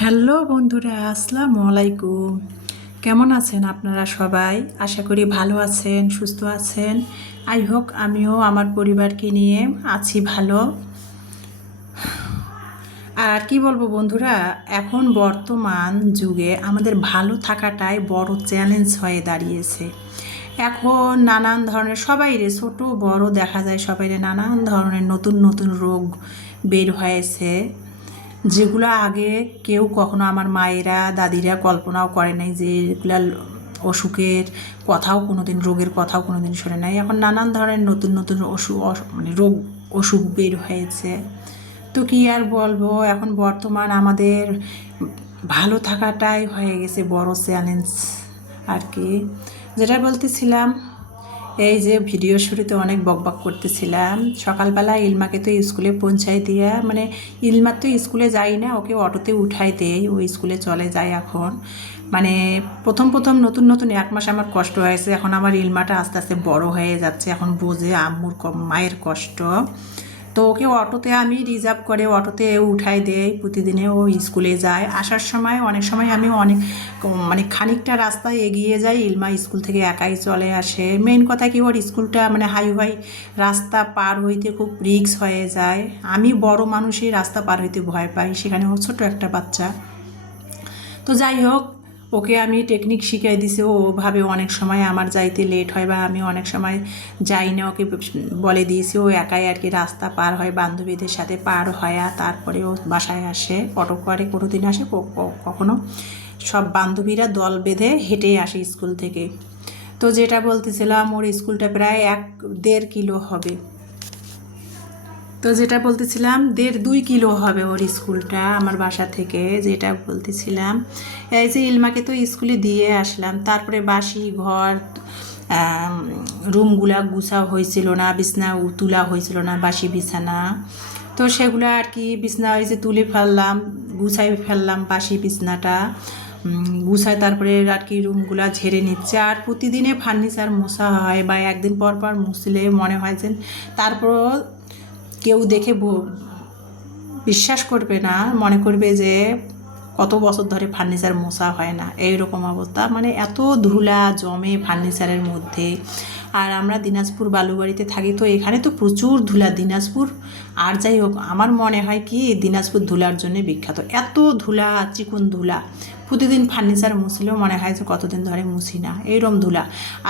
Hello বন্ধুরা, আসসালামু আলাইকুম। কেমন আছেন আপনারা সবাই? আশা করি ভালো আছেন, সুস্থ আছেন। আই হোক আমিও আমার পরিবারকে নিয়ে আছি ভালো। আর কি বলবো বন্ধুরা, এখন বর্তমান যুগে আমাদের ভালো থাকাটাই বড় চ্যালেঞ্জ হয়ে দাঁড়িয়েছে। এখন নানান ধরনের সবাইরে ছোট বড় দেখা যায়, সবাইরে নানান ধরনের নতুন নতুন রোগ বের হয়েছে, যেগুলো আগে কেউ কখনো আমার মায়েরা দাদিরা কল্পনাও করে নাই, যে এগুলা অসুখের কথাও কোনোদিন, রোগের কথাও কোনোদিন শোনে নাই। এখন নানান ধরনের নতুন নতুন মানে রোগ অসুখ বের হয়েছে। তো কি আর বলবো, এখন বর্তমান আমাদের ভালো থাকাটাই হয়ে গেছে বড় চ্যালেঞ্জ আর কি। যেটা বলতেছিলাম, এই যে ভিডিও শুরুতে অনেক বকবক করতেছিলাম, সকালবেলা ইলমাকে তো স্কুলে পৌঁছাই দিয়া, মানে ইলমার তো স্কুলে যাই না, ওকে অটোতে উঠাই দেই, ও স্কুলে চলে যায় এখন। মানে প্রথম প্রথম নতুন নতুন 1 মাস আমার কষ্ট হয়েছে, এখন আমার ইলমাটা আস্তে আস্তে বড় হয়ে যাচ্ছে, এখন বোঝে আম্মুর মায়ের কষ্ট। তো ওকে অটোতে আমি রিজার্ভ করে অটোতে উঠাই দেই, প্রতিদিনে ও স্কুলে যায়। আসার সময় অনেক সময় আমি অনেক মানে খানিকটা রাস্তা এগিয়ে যাই, ইলমা স্কুল থেকে একাই চলে আসে। মেইন কথা কি, ওর স্কুলটা মানে হাইওয়ে রাস্তা পার হইতে খুব রিস্ক হয়ে যায়। আমি বড় মানুষই রাস্তা পার হইতে ভয় পাই, সেখানে ও ছোট একটা বাচ্চা। তো যাই হোক, ওকে আমি টেকনিক শিখিয়ে দিছি, ও ওভাবে অনেক সময় আমার যাইতে লেট হয় বা আমি অনেক সময় যাই না, ওকে বলে দিয়েছি ও একাই আর কি রাস্তা পার হয়, বান্ধবীদের সাথে পার হয়, তারপরে ও বাসায় আসে। অটো করে কোনো দিন আসে, কখনো সব বান্ধবীরা দল বেঁধে হেঁটে আসে স্কুল থেকে। তো যেটা বলতেছিলাম, ওর স্কুলটা প্রায় 1-1.5 কিলো হবে। তো যেটা বলতেছিলাম, 1.5-2 কিলো হবে ওর স্কুলটা আমার বাসা থেকে, যেটা বলতেছিলাম। এই যে ইলমাকে তো স্কুলে দিয়ে আসলাম, তারপরে বাসি ঘর, রুমগুলা গুছা হয়েছিল না, বিছনা তুলা হয়েছিল না, বাসি বিছানা। তো সেগুলো আর কি বিছনা ওই যে তুলে ফেললাম, গুছাই ফেললাম বাসি বিছনাটা, গুছায় তারপরে আর কি রুমগুলা ঝেড়ে নিচ্ছে। আর প্রতিদিনে ফার্নিচার মোছা হয় বা একদিন পর পর মুছলে মনে হয় যে, তারপর কেউ দেখে বিশ্বাস করবে না, মনে করবে যে কত বছর ধরে ফার্নিচার মোছা হয় না, এইরকম অবস্থা। মানে এত ধুলা জমে ফার্নিচারের মধ্যে। আর আমরা দিনাজপুর বালুবাড়িতে থাকি, তো এখানে তো প্রচুর ধুলা দিনাজপুর। আর যাই হোক, আমার মনে হয় কি দিনাজপুর ধুলার জন্য বিখ্যাত, এত ধুলা, চিকন ধুলা। প্রতিদিন ফার্নিচার মুছলেও মনে হয় যে কতদিন ধরে মুছি না, এইরকম ধুলা।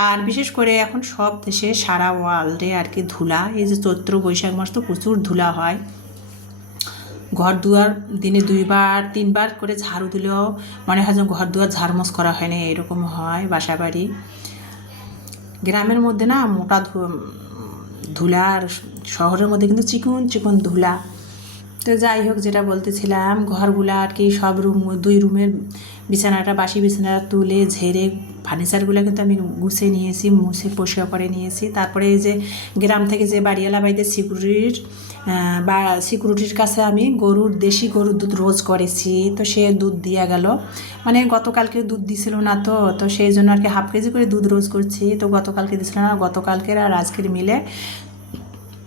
আর বিশেষ করে এখন সব দেশে সারা ওয়ার্ল্ডে আর কি ধুলা। এই যে চৈত্র বৈশাখ মাস তো প্রচুর ধুলা হয়। ঘর দুয়ার দিনে 2-3 বার করে ঝাড়ু দিলেও মনে হয় যে ঘর দুয়ার ঝাড়মোছ করা হয়নি, এরকম হয় বাসা বাড়ি। গ্রামের মধ্যে না মোটা ধুলা, আর শহরের মধ্যে কিন্তু চিকন চিকন ধুলা। তো যাই হোক, যেটা বলতেছিলাম, ঘরগুলা আর কি সব রুম, 2 রুমের বিছানাটা, বাসি বিছানাটা তুলে ঝেড়ে ফার্নিচারগুলো কিন্তু আমি গুছিয়ে নিয়েছি, মুছে পরিষ্কার করে নিয়েছি। তারপরে এই যে গ্রাম থেকে যে বাড়িওয়ালা বাড়িতে সিকিউরিটির কাছে আমি দেশি গরুর দুধ রোজ করেছি, তো সে দুধ দিয়া গেল। মানে গতকালকে দুধ দিছিল না, তো তো সেই জন্য আর কি হাফ কেজি করে দুধ রোজ করছি। তো গতকালকে দিছিল না, গতকালকের আর আজকের মিলে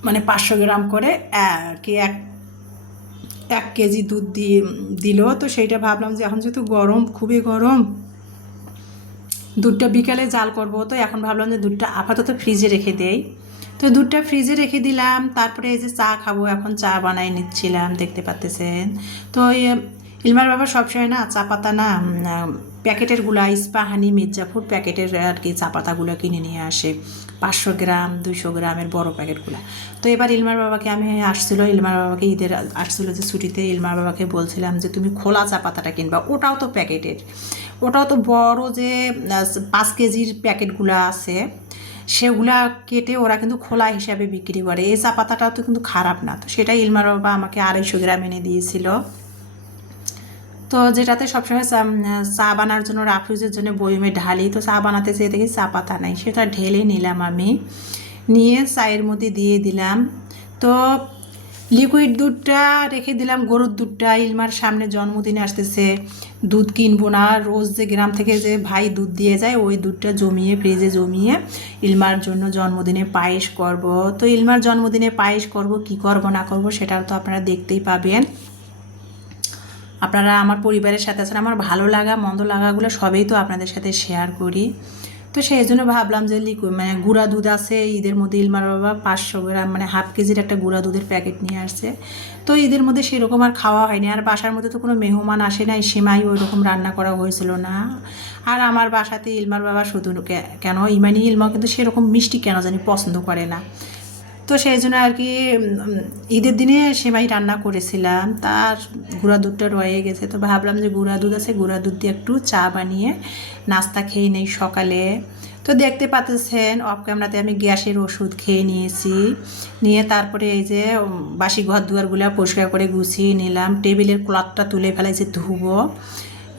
মানে 500 গ্রাম করে আর কি 1 কেজি দুধ দিল। তো সেইটা ভাবলাম যে এখন যেহেতু গরম, খুবই গরম, দুধটা বিকালে জাল করব, তো এখন ভাবলাম যে দুধটা আপাতত ফ্রিজে রেখে দেই। তো দুধটা ফ্রিজে রেখে দিলাম। তারপরে এই যে চা খাবো, এখন চা বানাই নিচ্ছিলাম, দেখতে পাচ্তেছেন। তো ইলমার বাবা সবসময় না চা পাতা না, প্যাকেটেরগুলো ইস্পাহানি মির্জাপুর প্যাকেটের আর কি চা পাতাগুলো কিনে নিয়ে আসে, 500 গ্রাম 200 গ্রামের বড় প্যাকেটগুলো। তো এবার ইলমার বাবাকে আমি ইলমার বাবাকে ঈদের আসছিল যে ছুটিতে, ইলমার বাবাকে বলছিলাম যে তুমি খোলা চা পাতাটা কিনবা, ওটাও তো প্যাকেটের, ওটাও তো বড় যে 5 কেজির প্যাকেটগুলো আছে, সেগুলা কেটে ওরা কিন্তু খোলা হিসাবে বিক্রি করে। এই চা পাতাটাও তো কিন্তু খারাপ না। তো সেটাই ইলমার বাবা আমাকে 250 গ্রাম এনে দিয়েছিল। তো যেটাতে সবসময় চা বানার জন্য রাফিউজের জন্য বয়মে ঢালি, তো চা বানাতে চেয়ে দেখি চা পাতা নাই, সেটা ঢেলে নিলাম আমি, নিয়ে চায়ের মধ্যে দিয়ে দিলাম। তো লিকুইড দুধটা রেখে দিলাম, গরুর দুধটা। ইলমার সামনে জন্মদিনে আসতেছে, দুধ কিনবো না, রোজ যে গ্রাম থেকে যে ভাই দুধ দিয়ে যায়, ওই দুধটা জমিয়ে ফ্রিজে জমিয়ে ইলমার জন্য জন্মদিনে পায়েস করব। তো ইলমার জন্মদিনে পায়েস করব, কি করব না করব সেটাও তো আপনারা দেখতেই পাবেন। আপনারা আমার পরিবারের সাথে আছেন, আমার ভালো লাগা মন্দ লাগাগুলো সবই তো আপনাদের সাথে শেয়ার করি। তো সেই জন্য ভাবলাম যে মানে গুঁড়া দুধ আছে, ঈদের মধ্যে ইলমার বাবা 500 গ্রাম মানে হাফ কেজির একটা গুঁড়া দুধের প্যাকেট নিয়ে আসছে। তো ঈদের মধ্যে সেরকম আর খাওয়া হয়নি, আর বাসার মধ্যে তো কোনো মেহমান আসে নাই, সেমাই ওই রকম রান্না করা হয়েছিল না। আর আমার বাসাতে ইলমার বাবা শুধু কেন ইমানি ইলমা কিন্তু সেরকম মিষ্টি কেন জানি পছন্দ করে না। তো সেই জন্য আর কি ঈদের দিনে সেমাই রান্না করেছিলাম, তার গুঁড়া দুধটা রয়ে গেছে। তো ভাবলাম যে গুঁড়া দুধ আছে, গুঁড়া দুধ দিয়ে একটু চা বানিয়ে নাস্তা খেয়ে নেই সকালে। তো দেখতে পাচ্ছেন অফ ক্যামেরাতে আমি গ্যাসের ওষুধ খেয়ে নিয়েছি, নিয়ে তারপরে এই যে বাসি ঘর দুয়ারগুলো পরিষ্কার করে গুছিয়ে নিলাম। টেবিলের ক্লথটা তুলে ফেলাইছি ধুবো,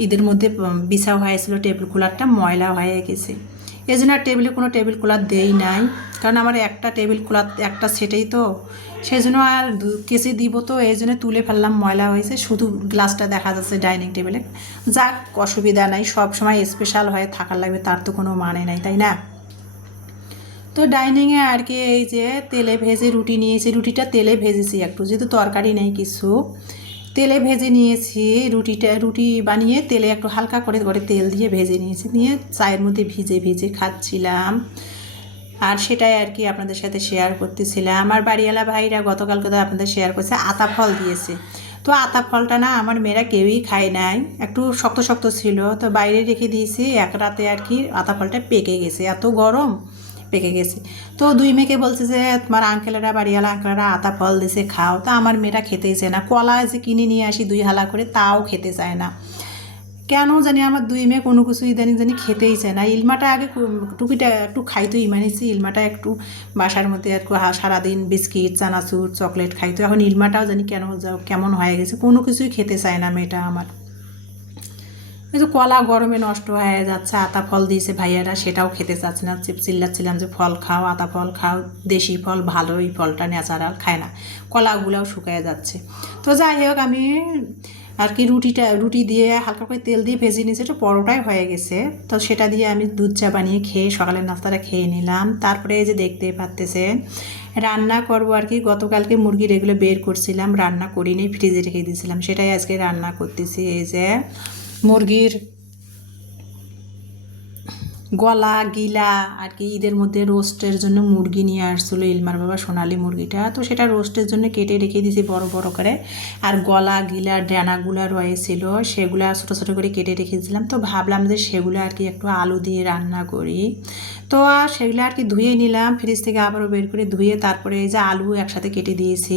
ঈদের মধ্যে বিছাও হয়েছিল, টেবিল ক্লথটা ময়লা হয়ে গেছে। এই জন্য আর টেবিলে কোনো টেবিল ক্লথ দেই নাই, কারণ আমার একটা টেবিল ক্লথ একটা সেটেই তো, সেই জন্য আর কেসে দিব, তো এই জন্য তুলে ফেললাম, ময়লা হয়েছে। শুধু গ্লাসটা দেখা যাচ্ছে ডাইনিং টেবিলে, যাক অসুবিধা নাই, সব সময় স্পেশাল হয়ে থাকার লাগবে তার তো কোনো মানে নাই, তাই না? তো ডাইনিংয়ে আর কি এই যে তেলে ভেজে রুটি নিয়েছি, রুটিটা তেলে ভেজেছি একটু, যেহেতু তরকারি নেই কিছু, তেলে ভেজে নিয়েছি। রুটি বানিয়ে তেলে একটু হালকা করে করে তেল দিয়ে ভেজে নিয়েছি, নিয়ে চায়ের মধ্যে ভিজে ভিজে খাচ্ছিলাম। আর সেটাই আর কি আপনাদের সাথে শেয়ার করতেছিলাম। আমার বাড়িওয়ালা ভাইরা গতকালকে তো আপনাদের শেয়ার করছে আতা ফল দিয়েছে। তো আতা ফলটা না আমার মেয়েরা কেউই খায় নাই, একটু শক্ত শক্ত ছিল, তো বাইরে রেখে দিয়েছি। এক রাতে আর কি আতা ফলটা পেকে গেছে, এত গরম পেকে গেছে। তো দুই মেয়েকে বলছে যে তোমার আঙ্কেলেরা বাড়িওয়ালা আঙ্কেলেরা আতা ফল দিয়েছে খাও, তা আমার মেয়েরা খেতেই চায় না। কলা যে কিনে নিয়ে আসি 2 হালা করে, তাও খেতে চায় না। কেন জানি আমার দুই মেয়ে কোনো কিছু ইদানিং জানি খেতেই চায় না। ইলমাটা আগে টুকিটা একটু খাইতো, ইমানিছি ইলমাটা একটু বাসার মধ্যে আর সারাদিন বিস্কিট চানাচুর চকলেট খাইতো, এখন ইলমাটাও জানি কেন কেমন হয়ে গেছে, কোনো কিছুই খেতে চায় না মেয়েটা আমার। এই যে কলা গরমে নষ্ট হয়ে যাচ্ছে, আতা ফল দিয়েছে ভাইয়ারা, সেটাও খেতে চাচ্ছে না। চিল্লাচ্ছিলাম যে ফল খাও, আতা ফল খাও, দেশি ফল ভালো, এই ফলটা ন্যাচারাল, খায় না, কলাগুলাও শুকিয়ে যাচ্ছে। তো যাই হোক আমি আর কি রুটি দিয়ে হালকা করে তেল দিয়ে ভেজে নিয়েছি, একটু পরোটাই হয়ে গেছে। তো সেটা দিয়ে আমি দুধ চা বানিয়ে খেয়ে সকালের নাস্তাটা খেয়ে নিলাম। তারপরে এই যে দেখতেই পাচ্তেছেন রান্না করবো আর কি, গতকালকে মুরগির এগুলো বের করছিলাম, রান্না করিনি, ফ্রিজে রেখে দিয়েছিলাম, সেটাই আজকে রান্না করতেছি। এই যে মুরগির গলা গিলা আর কি ঈদের মধ্যে রোস্টের জন্য মুরগি নিয়ে আসছিলো ইলমার বাবা, সোনালি মুরগিটা, তো সেটা রোস্টের জন্য কেটে রেখে দিয়েছি বড় বড় করে। আর গলা গিলা ডানাগুলো রয়েছিল, সেগুলো ছোটো ছোটো করে কেটে রেখেছিলাম। তো ভাবলাম যে সেগুলো আর কি একটু আলু দিয়ে রান্না করি। তো সেগুলো আর কি ধুয়ে নিলাম, ফ্রিজ থেকে আবারও বের করে ধুয়ে তারপরে এই যে আলু একসাথে কেটে দিয়েছি।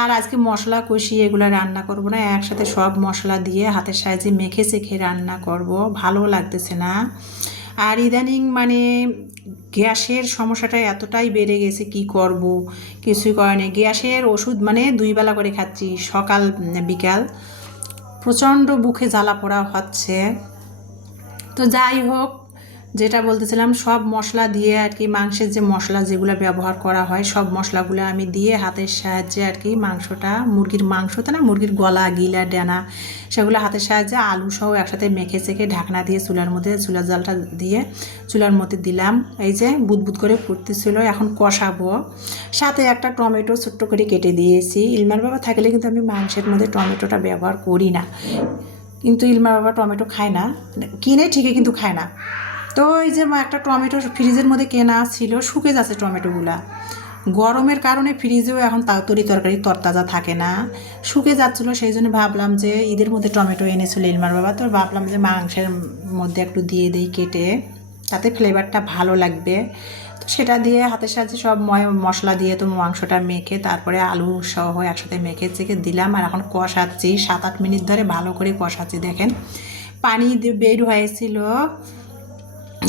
আর আজকে মশলা কষিয়ে এগুলো রান্না করব না, একসাথে সব মশলা দিয়ে হাতের সাহায্যে মেখে চেখে রান্না করব, ভালো লাগতেছে না। আর ইদানিং মানে গ্যাসের সমস্যাটা এতটাই বেড়ে গেছে, কি করব কিছুই করে নেই। গ্যাসের ওষুধ মানে 2 বেলা করে খাচ্ছি, সকাল বিকাল, প্রচণ্ড বুকে জ্বালা পোড়া হচ্ছে। তো যাই হোক, যেটা বলতেছিলাম সব মশলা দিয়ে আর কি, মাংসের যে মশলা যেগুলো ব্যবহার করা হয় সব মশলাগুলো আমি দিয়ে হাতের সাহায্যে আর কি মাংসটা, মুরগির মাংসটা না, মুরগির গলা গিলা ডানা, সেগুলো হাতের সাহায্যে আলু সহ একসাথে মেখে চেখে ঢাকনা দিয়ে চুলার মধ্যে, চুলার জালটা দিয়ে চুলার মধ্যে দিলাম। এই যে বুদবুদ করে ফুটতেছিল, এখন কষাবো। সাথে একটা টমেটো ছোট্ট করে কেটে দিয়েছি। ইলমার বাবা থাকলে কিন্তু আমি মাংসের মধ্যে টমেটোটা ব্যবহার করি না, কিন্তু ইলমার বাবা টমেটো খায় না, কিনে ঠিকই কিন্তু খায় না। তো এই যে একটা টমেটো ফ্রিজের মধ্যে কেনা ছিল, শুকে যাচ্ছে টমেটোগুলা, গরমের কারণে ফ্রিজেও এখন তরকারি তরতাজা থাকে না, শুকে যাচ্ছিলো। সেই জন্য ভাবলাম যে ঈদের মধ্যে টমেটো এনেছিল ইলমার বাবা, তো ভাবলাম যে মাংসের মধ্যে একটু দিয়ে দিই কেটে, তাতে ফ্লেভারটা ভালো লাগবে। তো সেটা দিয়ে হাতের সাহায্যে সব মশলা দিয়ে তো মাংসটা মেখে তারপরে আলু সহ একসাথে মেখে চেখে দিলাম। আর এখন কষাচ্ছি, 7-8 মিনিট ধরে ভালো করে কষাচ্ছি। দেখেন পানি বের হয়েছিল,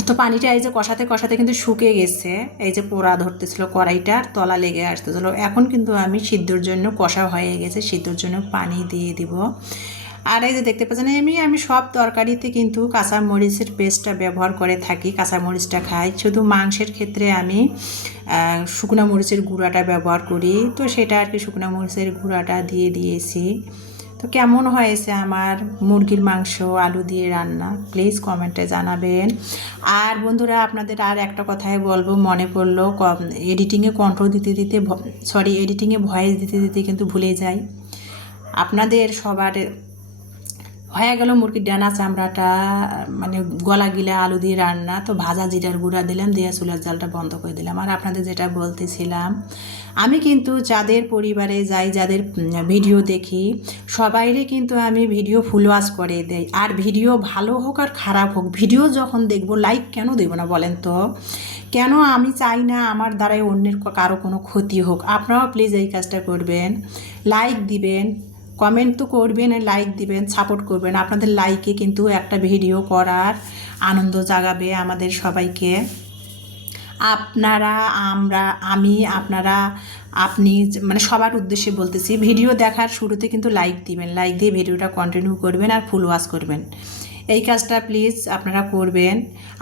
তো পানিটা এই যে কষাতে কষাতে কিন্তু শুকিয়ে গেছে, এই যে পোড়া ধরতেছিল, কড়াইটার তলা লেগে আসতেছিল। এখন কিন্তু আমি সিদ্ধর জন্য কষা হয়ে গেছে, সিদ্ধর জন্য পানি দিয়ে দিব। আর এই যে দেখতে পাচ্ছেন আমি সব তরকারিতে কিন্তু কাঁচা মরিচের পেস্টটা ব্যবহার করে থাকি, কাঁচা মরিচটা খাই। শুধু মাংসের ক্ষেত্রে আমি শুকনো মরিচের গুঁড়াটা ব্যবহার করি, তো সেটা আর কি শুকনো মরিচের গুঁড়াটা দিয়ে দিয়েছি। তো কেমন হয়েছে আমার মুরগির মাংস আলু দিয়ে রান্না, প্লিজ কমেন্টে জানাবেন। আর বন্ধুরা আপনাদের আর একটা কথাই বলবো, মনে পড়লো, এডিটিংয়ে কণ্ঠ দিতে দিতে এডিটিংয়ে ভয়েস দিতে দিতে কিন্তু ভুলে যাই। আপনাদের সবার হয়ে গেল মুরগির ডানা চামড়াটা, মানে গলা গিলা আলু দিয়ে রান্না। তো ভাজা জিরার গুঁড়া দিলাম, দিয়ে চুলার জালটা বন্ধ করে দিলাম। আর আপনাদের যেটা বলতেছিলাম, আমি কিন্তু যাদের পরিবারে যাই, যাদের ভিডিও দেখি, সবাইরে কিন্তু আমি ভিডিও ফুল ওয়াচ করে দেই। আর ভিডিও ভালো হোক আর খারাপ হোক, ভিডিও যখন দেখবো লাইক কেন দেবো না বলেন তো? কেন? আমি চাই না আমার দ্বারাই অন্যের কারো কোনো ক্ষতি হোক। আপনারাও প্লিজ এই কাজটা করবেন, লাইক দিবেন, কমেন্ট তো করবেন, লাইক দিবেন, সাপোর্ট করবেন। আপনাদের লাইকে কিন্তু একটা ভিডিও করার আনন্দ জাগাবে আমাদের সবাইকে। আপনারা, আমরা, আমি, আপনারা, আপনি, মানে সবার উদ্দেশ্যে বলতেছি, ভিডিও দেখার শুরুতে কিন্তু লাইক দিবেন, লাইক দিয়ে ভিডিওটা কন্টিনিউ করবেন আর ফুল ওয়াচ করবেন। এই কাজটা প্লিজ আপনারা করবেন।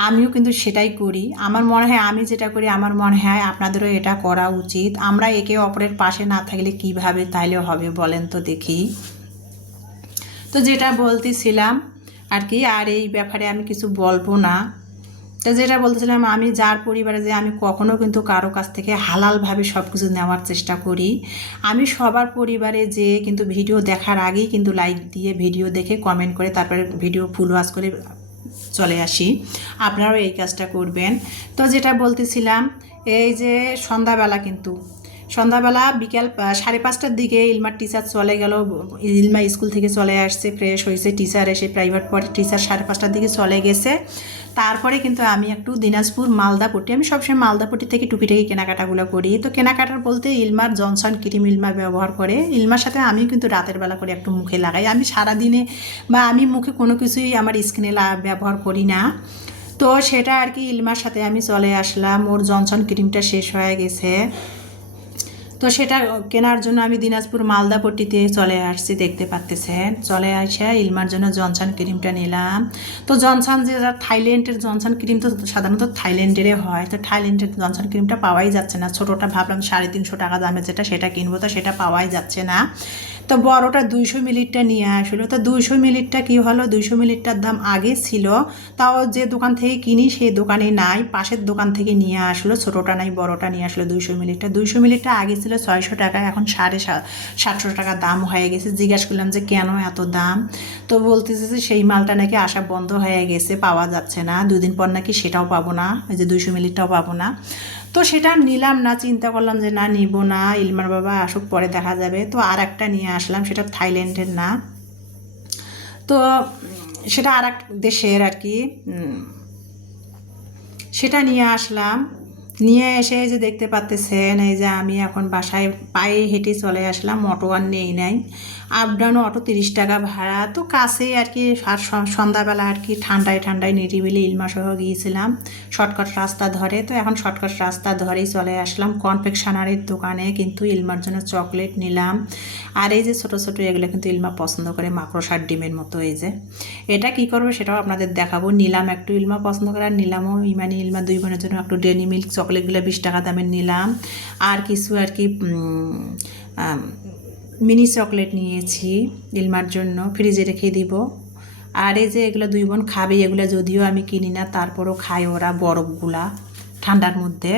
আমিও কিন্তু সেটাই করি। আমার মনে হয় আমি যেটা করি, আমার মনে হয় আপনাদেরও এটা করা উচিত। আমরা একে অপরের পাশে না থাকলে কিভাবে তাইলে হবে বলেন তো দেখি? তো যেটা বলতেছিলাম আর কি, আর এই ব্যাপারে আমি কিছু বলবো না। তো যেটা বলতেছিলাম, আমি যার পরিবারে যে আমি কখনো কিন্তু কারো কাছ থেকে হালালভাবে সব কিছু নেওয়ার চেষ্টা করি। আমি সবার পরিবারে যে কিন্তু ভিডিও দেখার আগেই কিন্তু লাইক দিয়ে ভিডিও দেখে কমেন্ট করে তারপরে ভিডিও ফুল ওয়াচ করে চলে আসি। আপনারাও এই কাজটা করবেন। তো যেটা বলতেছিলাম, এই যে সন্ধ্যাবেলা, কিন্তু সন্ধ্যাবেলা বিকেল 5:30টার দিকে ইলমার টিচার চলে গেল। ইলমা স্কুল থেকে চলে আসছে, ফ্রেশ হয়েছে, টিচার এসে প্রাইভেট পড়ে, টিচার 5:30টার দিকে চলে গেছে। তারপরে কিন্তু আমি একটু দিনাজপুর মালদাপট্টি, আমি সবসময় মালদাপট্টি থেকে টুকিটাকি কেনাকাটাগুলো করি। তো কেনাকাটার বলতে ইলমার জনসন ক্রিম ইলমা ব্যবহার করে, ইলমার সাথে আমি কিন্তু রাতের বেলা করে একটু মুখে লাগাই। আমি সারাদিনে বা আমি মুখে কোনো কিছুই আমার স্কিনে ব্যবহার করি না। তো সেটা আর কি ইলমার সাথে আমি চলে আসলাম, ওর জনসন ক্রিমটা শেষ হয়ে গেছে। তো সেটা কেনার জন্য আমি দিনাজপুর মালদাপট্টিতে চলে আসছি, দেখতে পাচ্তেছেন। চলে আসে ইলমার জন্য জনসন ক্রিমটা নিলাম। তো জনসন, যে থাইল্যান্ডের জনসন ক্রিম তো সাধারণত থাইল্যান্ডেরই হয়। তো থাইল্যান্ডের জনসন ক্রিমটা পাওয়াই যাচ্ছে না। ছোটোটা ভাবলাম 350 টাকা দামে যেটা, সেটা কিনবো, তো সেটা পাওয়াই যাচ্ছে না। তো বড়টা 200 মিলিটা নিয়ে আসলো। তো 200 মিলিটা কী হলো, 200 মিলিটার দাম আগে ছিল, তাও যে দোকান থেকে কিনি সেই দোকানে নাই, পাশের দোকান থেকে নিয়ে আসলো। ছোটোটা নাই, বড়টা নিয়ে আসলো 200 মিলিটা। 200 মিলিটা আগে ছিল 600 টাকা, এখন 750 টাকা দাম হয়ে গেছে। জিজ্ঞাসা করলাম যে কেন এত দাম? তো বলতেছে যে সেই মালটা নাকি আসা বন্ধ হয়ে গেছে, পাওয়া যাচ্ছে না, 2 দিন পর নাকি সেটাও পাবো না, এই যে 200 মিলিটাও পাবো না। তো সেটা নিলাম না, চিন্তা করলাম যে না, নিব না, ইলমার বাবা আসুক পরে দেখা যাবে। তো আর একটা নিয়ে আসলাম, সেটা থাইল্যান্ডের না, তো সেটা আর এক দেশের আর কি। সেটা নিয়ে আসলাম, নিয়ে এসে যে দেখতে পাচ্তেছেন, এই যে আমি এখন বাসায় পায়ে হেঁটে চলে আসলাম, অটো আর নেই নাই। আপ ডাউন অটো 30 টাকা ভাড়া। তো কাছেই আর কি, আর সন্ধ্যাবেলা আর কি ঠান্ডায় ঠান্ডায় নিরিবিলি ইলমাসহ গিয়েছিলাম শর্টকাট রাস্তা ধরে। তো এখন শর্টকাট রাস্তা ধরেই চলে আসলাম কনফেকশনারির দোকানে, কিন্তু ইলমার জন্য চকলেট নিলাম। আর এই যে ছোটো ছোটো এগুলো কিন্তু ইলমা পছন্দ করে, মাকড়সার ডিমের মতো। এই যে এটা কি করবে সেটাও আপনাদের দেখাবো। নিলাম একটু, ইলমা পছন্দ করে, আর নিলামও ইমানি ইলমা 2 বোনের জন্য একটু ডেনি মিল্ক চকলেটগুলো 20 টাকা দামের নিলাম। আর কিছু আর কি মিনি চকলেট নিয়েছি ইলমার জন্য, ফ্রিজে রেখে দিব। আর এই যে এগুলো 2 বোন খাবে, এগুলো যদিও আমি কিনি না, তারপরও খায় ওরা বরফগুলা ঠান্ডার মধ্যে।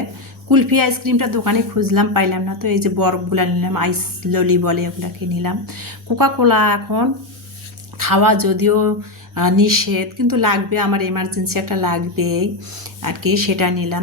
কুলফি আইসক্রিমটা দোকানে খুঁজলাম, পাইলাম না, তো এই যে বরফগুলা নিলাম, আইস ললি বলে, ওগুলাকে নিলাম। কোকা কোলা এখন খাওয়া যদিও নিষেধ, কিন্তু লাগবে, আমার এমার্জেন্সি একটা লাগবেই আর কি, সেটা নিলাম।